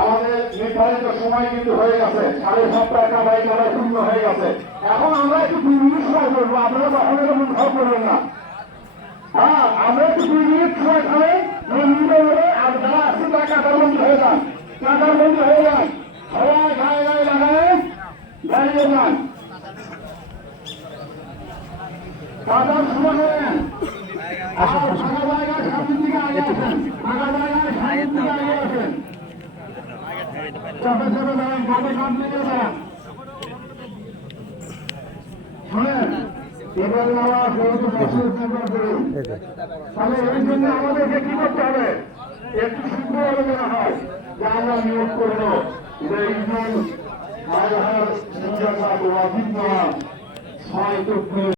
আমাদের নির্ধারিত সময় কিন্তু হয়ে গেছে, 7:30 বাইক শূন্য হয়ে গেছে। এখন আমরা একটু 2 মিনিট সময় করবো, আপনারা কখনো এরকম ভাব করবেন না। হ্যাঁ, আমরা একটু 2 মিনিট সময় খাবেন, আর যারা আসছে তারা কাটার বন্ধু হয়ে যান, কাটার বন্ধু হয়ে যান, সবাই গায়ে গায়ে লাগায় দাঁড়িয়ে যান, কাটার সময় করেন। আমাদেরকে কি করতে হবে? একটু শুদ্ধ আলোচনা হয় যে আমরা নিয়োগ করবো যে ইজন